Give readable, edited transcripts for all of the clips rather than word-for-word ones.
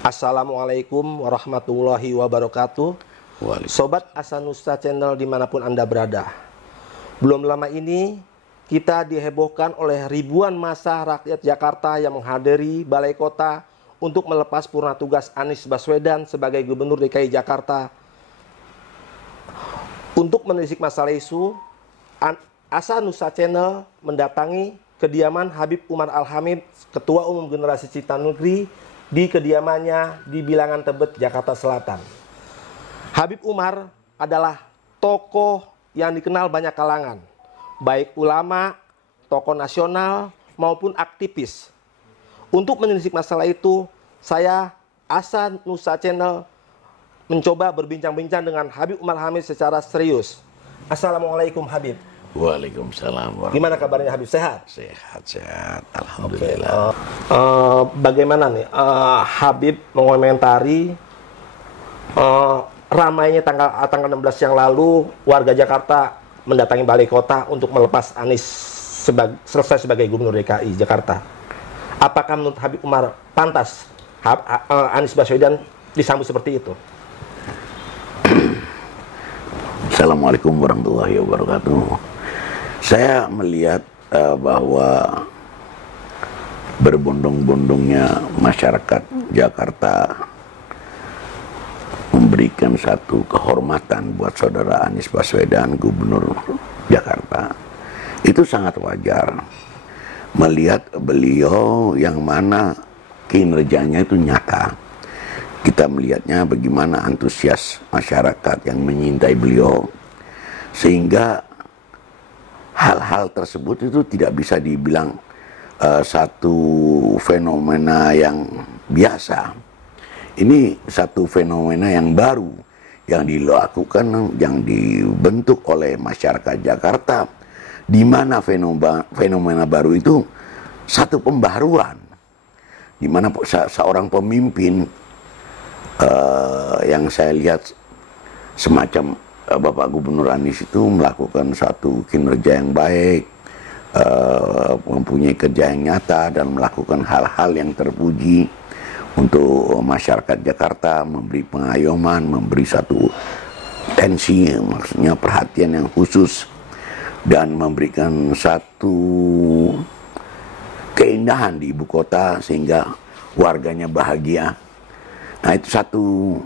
Assalamualaikum warahmatullahi wabarakatuh. Sobat Asanusa Channel dimanapun Anda berada. Belum lama ini kita dihebohkan oleh ribuan massa rakyat Jakarta yang menghadiri Balai Kota untuk melepas purna tugas Anies Baswedan sebagai Gubernur DKI Jakarta. Untuk menelisik masalah isu, Asanusa Channel mendatangi kediaman Habib Umar Al-Hamid, Ketua Umum Generasi Cipta Negeri, di kediamannya di Bilangan Tebet, Jakarta Selatan. Habib Umar adalah tokoh yang dikenal banyak kalangan, baik ulama, tokoh nasional, maupun aktivis. Untuk menelisik masalah itu, saya, Asanusa Channel, mencoba berbincang-bincang dengan Habib Umar Hamid secara serius. Assalamualaikum Habib. Waalaikumsalam. Gimana kabarnya Habib? Sehat? Sehat, alhamdulillah. Bagaimana nih Habib mengomentari ramainya tanggal 16 yang lalu warga Jakarta mendatangi Balai Kota untuk melepas Anies selesai sebagai Gubernur DKI Jakarta. Apakah menurut Habib Umar pantas Anies Baswedan disambut seperti itu? Assalamualaikum warahmatullahi wabarakatuh. Saya melihat bahwa berbondong-bondongnya masyarakat Jakarta memberikan satu kehormatan buat saudara Anies Baswedan, Gubernur Jakarta. Itu sangat wajar. Melihat beliau yang mana kinerjanya itu nyata. Kita melihatnya bagaimana antusias masyarakat yang menyintai beliau. Sehingga hal-hal tersebut itu tidak bisa dibilang satu fenomena yang biasa. Ini satu fenomena yang baru yang dilakukan, yang dibentuk oleh masyarakat Jakarta, di mana fenomena baru itu satu pembaruan, di mana seorang pemimpin yang saya lihat semacam Bapak Gubernur Anies itu melakukan satu kinerja yang baik, mempunyai kerja yang nyata dan melakukan hal-hal yang terpuji untuk masyarakat Jakarta, memberi pengayoman, memberi satu tensi, maksudnya perhatian yang khusus, dan memberikan satu keindahan di ibu kota sehingga warganya bahagia. Nah, itu satu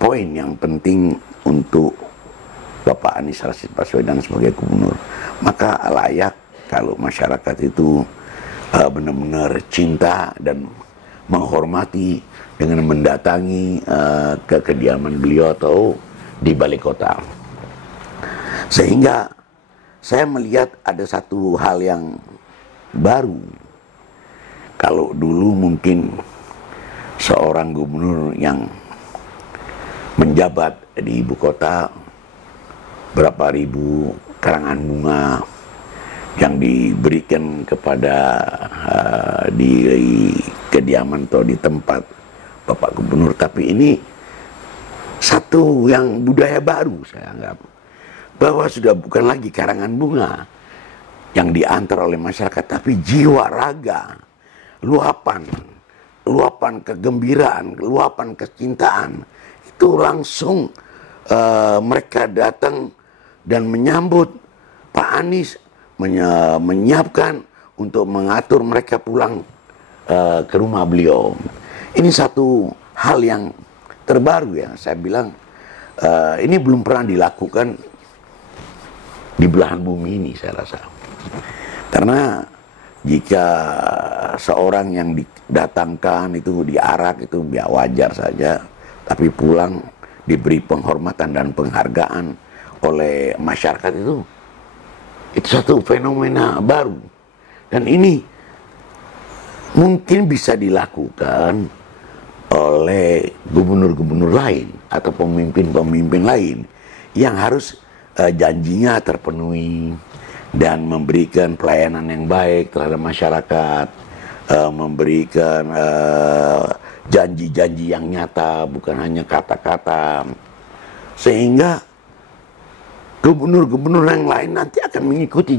poin yang penting untuk Bapak Anies Rashid Baswedan sebagai gubernur. Maka layak kalau masyarakat itu benar-benar cinta dan menghormati dengan mendatangi ke kediaman beliau atau di Balai Kota. Sehingga saya melihat ada satu hal yang baru. Kalau dulu mungkin seorang gubernur yang menjabat di ibu kota, berapa ribu karangan bunga yang diberikan kepada di kediaman atau di tempat Bapak Gubernur. Tapi ini satu yang budaya baru saya anggap, bahwa sudah bukan lagi karangan bunga yang diantar oleh masyarakat, tapi jiwa raga, luapan kegembiraan, luapan kecintaan, itu langsung mereka datang dan menyambut Pak Anies, menyiapkan untuk mengatur mereka pulang ke rumah beliau. Ini satu hal yang terbaru ya, saya bilang ini belum pernah dilakukan di belahan bumi ini saya rasa. Karena jika seorang yang didatangkan itu diarak itu biar wajar saja, tapi pulang diberi penghormatan dan penghargaan oleh masyarakat itu satu fenomena baru. Dan ini mungkin bisa dilakukan oleh gubernur-gubernur lain atau pemimpin-pemimpin lain yang harus janjinya terpenuhi dan memberikan pelayanan yang baik terhadap masyarakat, memberikan janji-janji yang nyata, bukan hanya kata-kata, sehingga gubernur-gubernur yang lain nanti akan mengikuti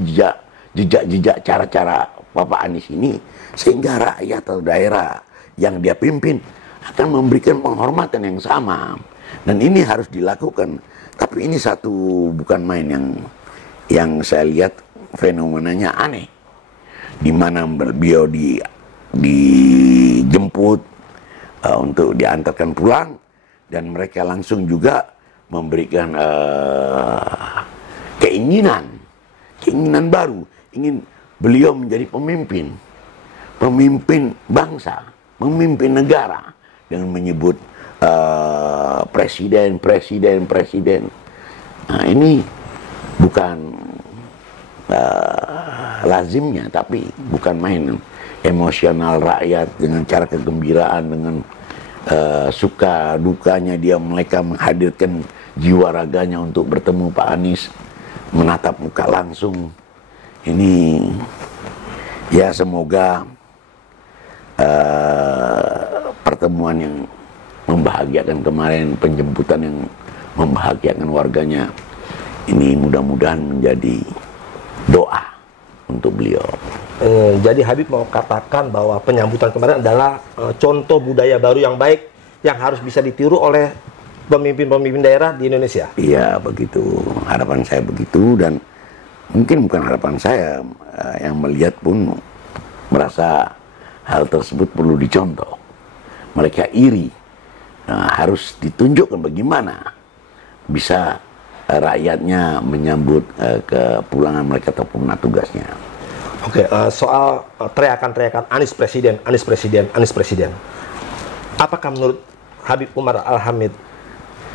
jejak cara-cara Bapak Anies ini, sehingga rakyat atau daerah yang dia pimpin akan memberikan penghormatan yang sama. Dan ini harus dilakukan. Tapi ini satu bukan main yang saya lihat fenomenanya aneh. Di mana beliau dijemput untuk diantarkan pulang, dan mereka langsung juga memberikan keinginan baru, ingin beliau menjadi pemimpin bangsa, pemimpin negara, dengan menyebut presiden. Nah, ini bukan lazimnya, tapi bukan main. Emosional rakyat dengan cara kegembiraan, dengan suka dukanya dia, mereka menghadirkan jiwa raganya untuk bertemu Pak Anies, menatap muka langsung. Ini ya semoga pertemuan yang membahagiakan kemarin, penjemputan yang membahagiakan warganya, ini mudah-mudahan menjadi doa untuk beliau. Jadi Habib mau katakan bahwa penyambutan kemarin adalah contoh budaya baru yang baik yang harus bisa ditiru oleh pemimpin-pemimpin daerah di Indonesia. Iya, begitu. Harapan saya begitu, dan mungkin bukan harapan saya, yang melihat pun merasa hal tersebut perlu dicontoh. Mereka iri. Nah, harus ditunjukkan bagaimana bisa rakyatnya menyambut kepulangan mereka atau purna tugasnya. Oke, soal teriakan-teriakan Anies Presiden, Anies Presiden, Anies Presiden. Apakah menurut Habib Umar Al-Hamid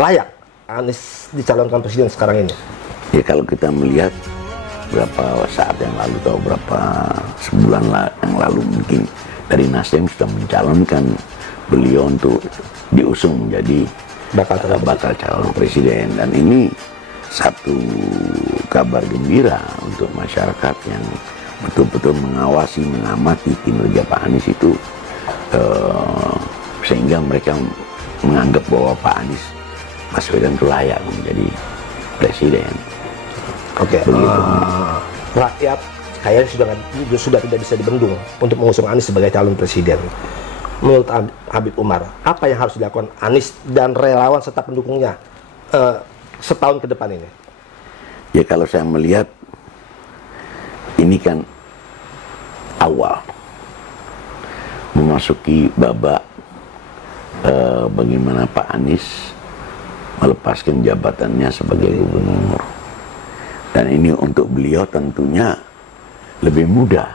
layak Anies dicalonkan presiden sekarang ini? Ya, kalau kita melihat beberapa saat yang lalu atau beberapa sebulan yang lalu mungkin dari Nasdem sudah mencalonkan beliau untuk diusung menjadi bakal calon presiden, dan ini satu kabar gembira untuk masyarakat yang betul-betul mengawasi, mengamati kinerja Pak Anies itu, sehingga mereka menganggap bahwa Pak Anies Baswedan itu layak menjadi presiden. Oke, rakyat kayaknya sudah tidak bisa dibendung untuk mengusung Anies sebagai calon presiden. Menurut Habib Umar, apa yang harus dilakukan Anies dan relawan serta pendukungnya setahun ke depan ini? Ya, kalau saya melihat ini kan awal memasuki babak bagaimana Pak Anies melepaskan jabatannya sebagai gubernur, dan ini untuk beliau tentunya lebih mudah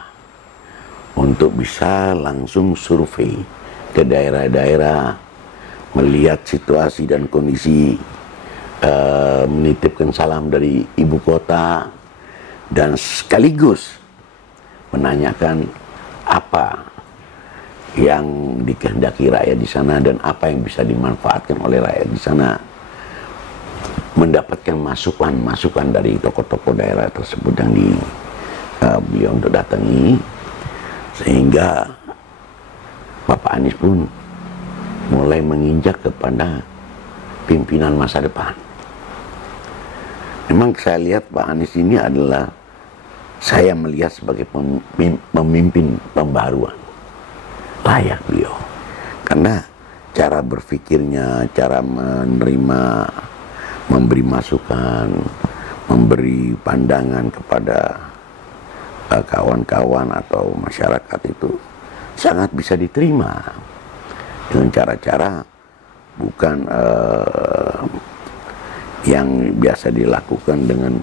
untuk bisa langsung survei ke daerah-daerah, melihat situasi dan kondisi, menitipkan salam dari ibu kota, dan sekaligus menanyakan apa yang dikehendaki rakyat di sana dan apa yang bisa dimanfaatkan oleh rakyat di sana, mendapatkan masukan dari tokoh-tokoh daerah tersebut yang beliau untuk datangi, sehingga Bapak Anies pun mulai menginjak kepada pimpinan masa depan. Memang saya lihat Pak Anies ini adalah, saya melihat sebagai pemimpin pembaruan. Layak beliau. Karena cara berpikirnya, cara menerima, memberi masukan, memberi pandangan kepada kawan-kawan atau masyarakat itu sangat bisa diterima dengan cara-cara bukan yang biasa dilakukan dengan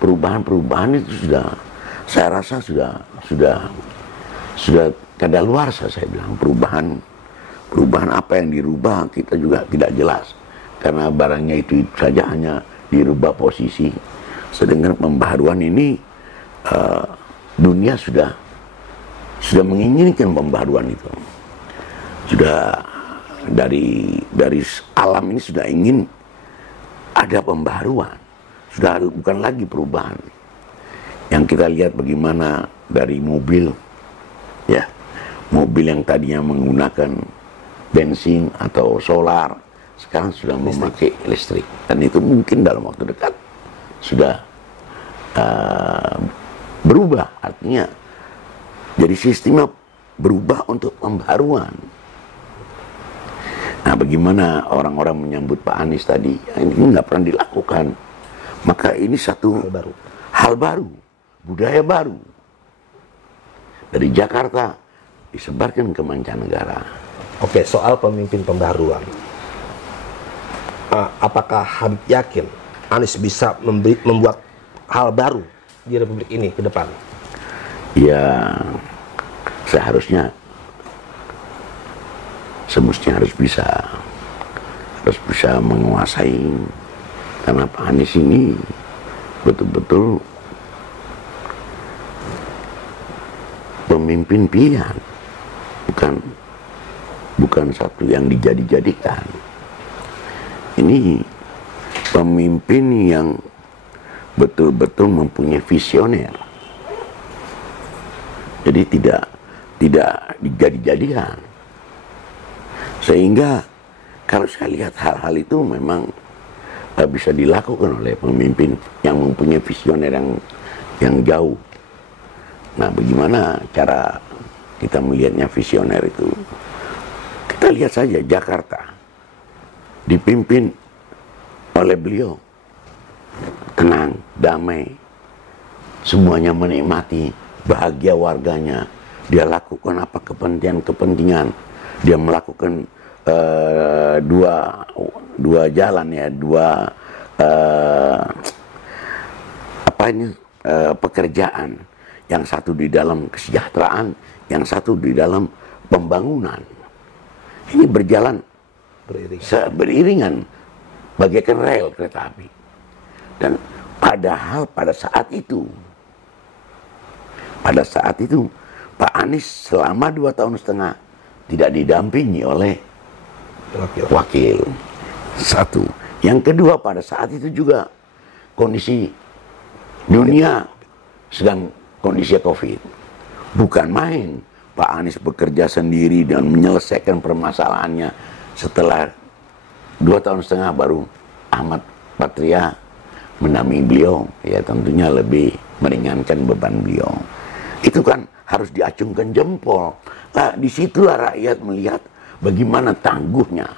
perubahan itu sudah, saya rasa sudah kadaluarsa. Saya bilang perubahan apa yang dirubah kita juga tidak jelas, karena barangnya itu saja hanya dirubah posisi. Sedangkan pembaharuan ini dunia sudah menginginkan pembaharuan itu, sudah dari alam ini sudah ingin ada pembaharuan, sudah bukan lagi perubahan. Yang kita lihat bagaimana dari mobil, ya, mobil yang tadinya menggunakan bensin atau solar sekarang sudah memakai listrik, dan itu mungkin dalam waktu dekat sudah berubah. Artinya jadi sistemnya berubah untuk pembaruan. Nah, bagaimana orang-orang menyambut Pak Anies tadi? Ini nggak pernah dilakukan. Maka ini satu hal baru, budaya baru. Dari Jakarta disebarkan ke mancanegara. Oke, soal pemimpin pembaruan. Apakah Habib yakin Anies bisa membuat hal baru di Republik ini ke depan? Ya, seharusnya semestinya harus bisa menguasai, karena Pak Anies ini betul-betul pemimpin pilihan, bukan satu yang dijadi-jadikan. Ini pemimpin yang betul-betul mempunyai visioner. Jadi tidak dijadi-jadikan. Sehingga kalau saya lihat hal-hal itu memang bisa dilakukan oleh pemimpin yang mempunyai visioner yang jauh. Nah, bagaimana cara kita melihatnya visioner itu? Kita lihat saja Jakarta dipimpin oleh beliau, tenang, damai, semuanya menikmati, bahagia warganya. Dia lakukan apa kepentingan, dia melakukan dua jalan ya, pekerjaan, yang satu di dalam kesejahteraan, yang satu di dalam pembangunan. Ini berjalan beriringan bagaikan rel kereta api. Dan padahal pada saat itu Pak Anies selama 2,5 tahun tidak didampingi oleh wakil. Satu. Yang kedua, pada saat itu juga kondisi dunia sedang kondisi COVID. Bukan main. Pak Anies bekerja sendiri dan menyelesaikan permasalahannya. Setelah 2,5 tahun baru Ahmad Patria mendampingi beliau. Ya, tentunya lebih meringankan beban beliau. Itu kan harus diacungkan jempol. Nah, disitulah rakyat melihat bagaimana tangguhnya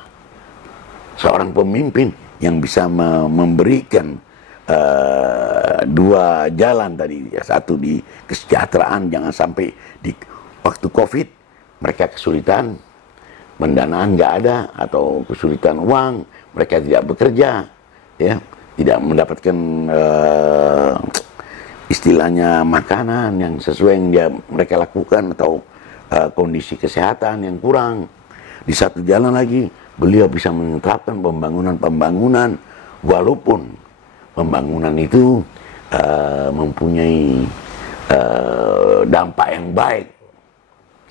seorang pemimpin yang bisa memberikan dua jalan tadi. Satu di kesejahteraan, jangan sampai di waktu COVID mereka kesulitan, pendanaan nggak ada, atau kesulitan uang, mereka tidak bekerja, ya, tidak mendapatkan istilahnya makanan yang sesuai yang mereka lakukan, atau kondisi kesehatan yang kurang. Di satu jalan lagi beliau bisa menerapkan pembangunan walaupun pembangunan itu mempunyai dampak yang baik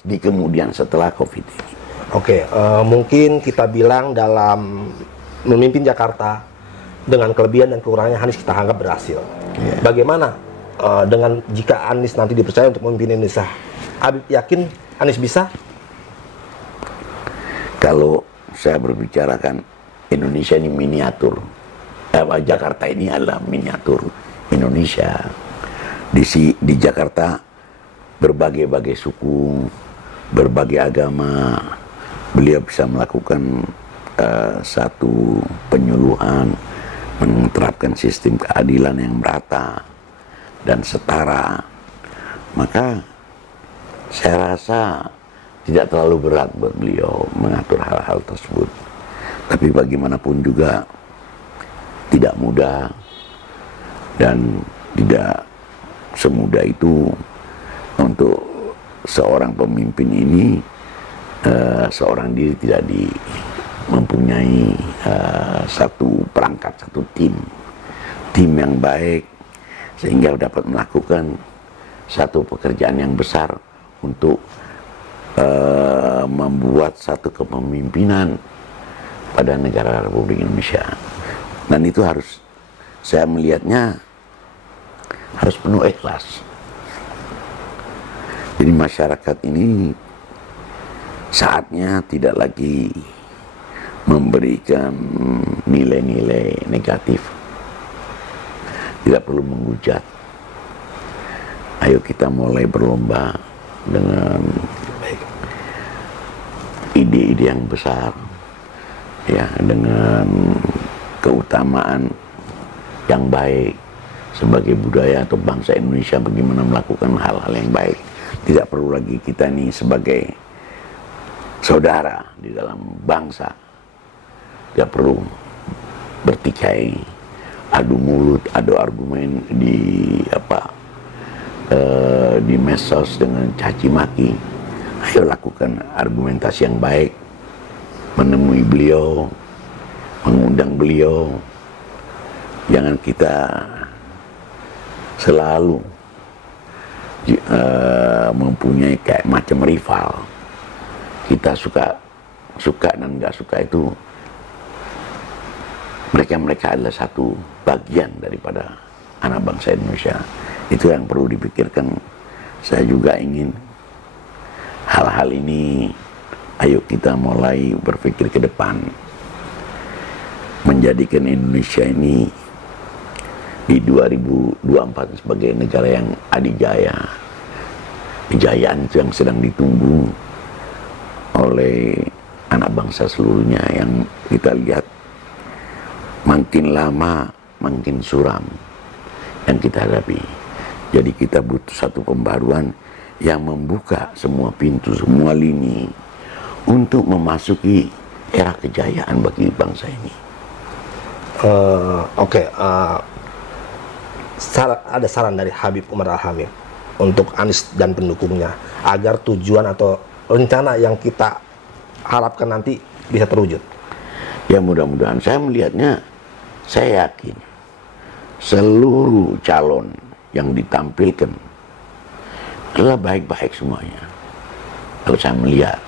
di kemudian setelah COVID ini. Oke, mungkin kita bilang dalam memimpin Jakarta dengan kelebihan dan kekurangannya Anies kita anggap berhasil. Yeah. Bagaimana dengan jika Anies nanti dipercaya untuk memimpin Indonesia? Habib yakin Anies bisa? Kalau saya berbicarakan Indonesia ini miniatur, Jakarta ini adalah miniatur Indonesia. Di Jakarta berbagai suku, berbagai agama, beliau bisa melakukan satu penyuluhan, menerapkan sistem keadilan yang merata dan setara. Maka saya rasa tidak terlalu berat buat beliau mengatur hal-hal tersebut. Tapi bagaimanapun juga tidak mudah, dan tidak semudah itu untuk seorang pemimpin ini, seorang diri tidak mempunyai satu perangkat, satu tim yang baik, sehingga dapat melakukan satu pekerjaan yang besar untuk membuat satu kepemimpinan pada negara Republik Indonesia. Dan itu harus, saya melihatnya harus penuh ikhlas. Jadi masyarakat ini saatnya tidak lagi memberikan nilai-nilai negatif, tidak perlu menghujat. Ayo kita mulai berlomba dengan ide-ide yang besar, ya, dengan keutamaan yang baik sebagai budaya atau bangsa Indonesia, bagaimana melakukan hal-hal yang baik. Tidak perlu lagi kita nih sebagai saudara di dalam bangsa, tidak perlu bertikai, adu mulut, adu argumen di medsos dengan caci maki. Ayo lakukan argumentasi yang baik, menemui beliau, mengundang beliau. Jangan kita selalu mempunyai kayak macam rival. Kita suka dan nggak suka itu, mereka adalah satu bagian daripada anak bangsa Indonesia. Itu yang perlu dipikirkan. Saya juga ingin hal-hal ini, ayo kita mulai berpikir ke depan, menjadikan Indonesia ini di 2024 sebagai negara yang adijaya. Kejayaan itu yang sedang ditunggu oleh anak bangsa seluruhnya, yang kita lihat makin lama makin suram yang kita hadapi. Jadi kita butuh satu pembaruan yang membuka semua pintu, semua lini untuk memasuki era kejayaan bagi bangsa ini. Ada saran dari Habib Umar Al-Hamid untuk Anies dan pendukungnya agar tujuan atau rencana yang kita harapkan nanti bisa terwujud? Ya, mudah-mudahan, saya melihatnya, saya yakin seluruh calon yang ditampilkan adalah baik-baik semuanya. Kalau saya melihat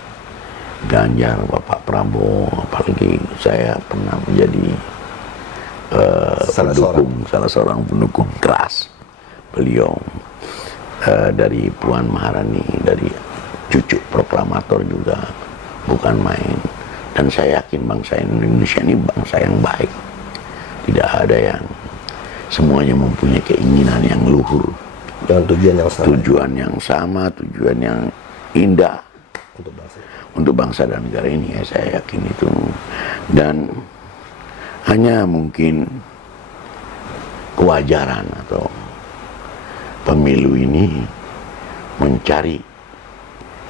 Ganjar, Bapak Prabowo, apalagi saya pernah menjadi salah seorang pendukung keras beliau, dari Puan Maharani, dari cucu proklamator juga, bukan main. Dan saya yakin bangsa Indonesia ini bangsa yang baik, tidak ada yang, semuanya mempunyai keinginan yang luhur dengan tujuan yang sama, tujuan yang indah untuk bangsa dan negara ini. Ya, saya yakin itu. Dan hanya mungkin kewajaran atau pemilu ini mencari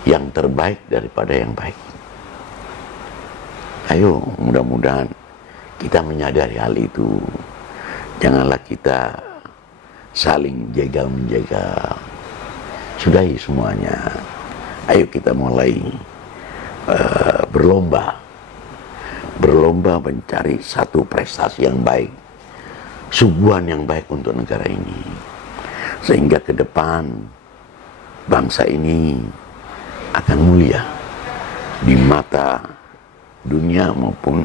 yang terbaik daripada yang baik. Ayo, mudah-mudahan kita menyadari hal itu. Janganlah kita saling jegal-menjegal. Sudahi semuanya. Ayo kita mulai berlomba mencari satu prestasi yang baik, suguhan yang baik untuk negara ini, sehingga ke depan bangsa ini akan mulia di mata dunia maupun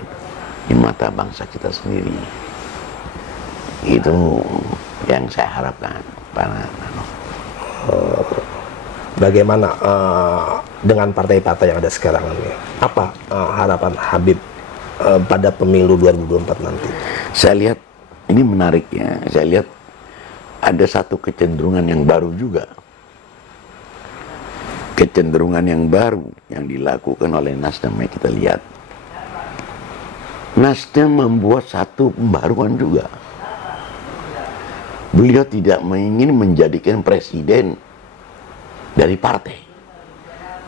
di mata bangsa kita sendiri. Itu yang saya harapkan, Pak Nano. Bagaimana dengan partai-partai yang ada sekarang ini? Apa harapan Habib pada pemilu 2024 nanti? Saya lihat ini menarik ya. Saya lihat ada satu kecenderungan yang baru juga. Kecenderungan yang baru yang dilakukan oleh Nasdem, yang kita lihat. Nasdem membuat satu pembaruan juga. Beliau tidak ingin menjadikan presiden dari partai.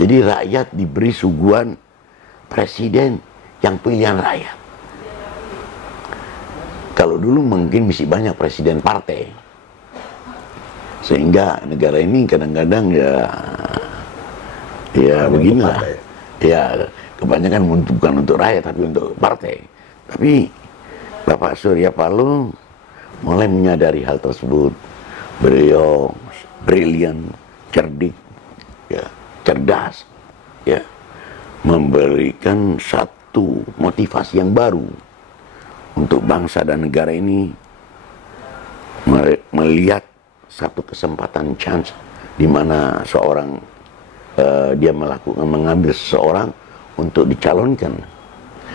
Jadi rakyat diberi suguhan presiden yang pilihan rakyat. Kalau dulu mungkin masih banyak presiden partai, sehingga negara ini kadang-kadang ya beginilah. Ya, kebanyakan bukan untuk rakyat tapi untuk partai. Tapi Bapak Surya Paloh mulai menyadari hal tersebut. Beliau brilian, cerdik, ya, cerdas, ya, memberikan satu motivasi yang baru untuk bangsa dan negara ini, melihat satu kesempatan, chance, di mana seorang dia mengambil seseorang untuk dicalonkan,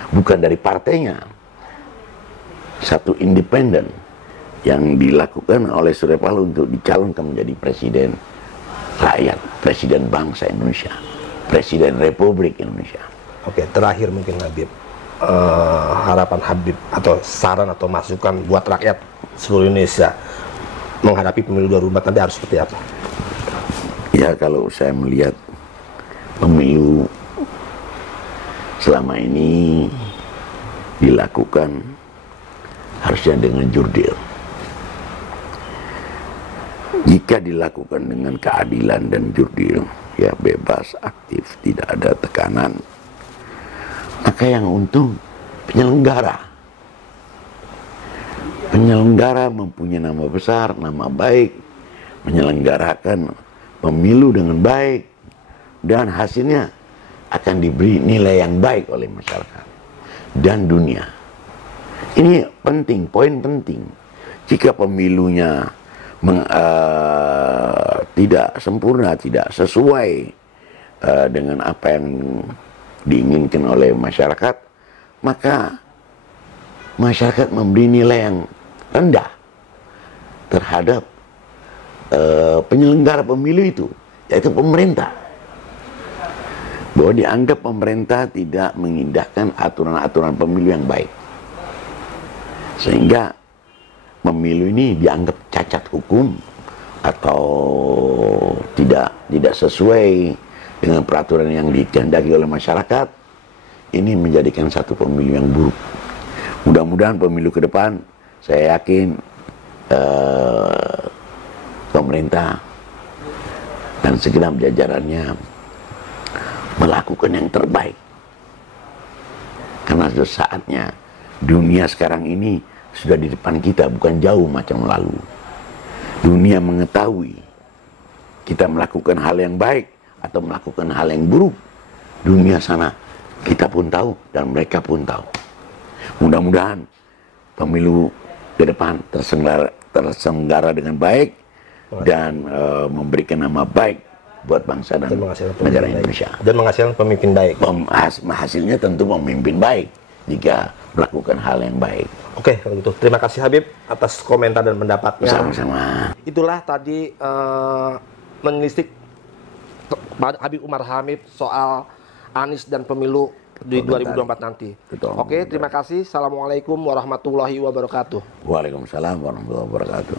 bukan dari partainya, satu independen yang dilakukan oleh Surya Paloh untuk dicalonkan menjadi presiden rakyat, presiden bangsa Indonesia, presiden Republik Indonesia. Oke, terakhir mungkin Habib, harapan Habib atau saran atau masukan buat rakyat seluruh Indonesia menghadapi pemilu 2024 nanti harus seperti apa? Ya, kalau saya melihat pemilu selama ini dilakukan harusnya dengan jurdil. Jika dilakukan dengan keadilan dan jurdil, ya bebas, aktif, tidak ada tekanan, maka yang untung penyelenggara. Penyelenggara mempunyai nama besar, nama baik, menyelenggarakan pemilu dengan baik, dan hasilnya akan diberi nilai yang baik oleh masyarakat dan dunia. Ini penting, poin penting. Jika pemilunya tidak sempurna, tidak sesuai dengan apa yang diinginkan oleh masyarakat, maka masyarakat memberi nilai yang rendah terhadap penyelenggara pemilu itu, yaitu pemerintah. Bahwa dianggap pemerintah tidak mengindahkan aturan-aturan pemilu yang baik, sehingga pemilu ini dianggap cacat hukum atau tidak sesuai dengan peraturan yang dikehendaki oleh masyarakat. Ini menjadikan satu pemilu yang buruk. Mudah-mudahan pemilu ke depan, saya yakin pemerintah dan segenap jajarannya melakukan yang terbaik. Karena sudah saatnya dunia sekarang ini sudah di depan kita, bukan jauh macam lalu. Dunia mengetahui kita melakukan hal yang baik atau melakukan hal yang buruk. Dunia sana kita pun tahu dan mereka pun tahu. Mudah-mudahan pemilu ke depan terselenggara dengan baik dan memberikan nama baik buat bangsa dan negara Indonesia. Dan menghasilkan pemimpin baik. Hasilnya tentu pemimpin baik jika melakukan hal yang baik. Oke, kalau gitu. Terima kasih Habib atas komentar dan pendapatnya. Sama-sama. Itulah tadi menelisik Habib Umar Hamid soal Anies dan pemilu di 2024 nanti. Betul. Oke, terima kasih. Assalamualaikum warahmatullahi wabarakatuh. Waalaikumsalam warahmatullahi wabarakatuh.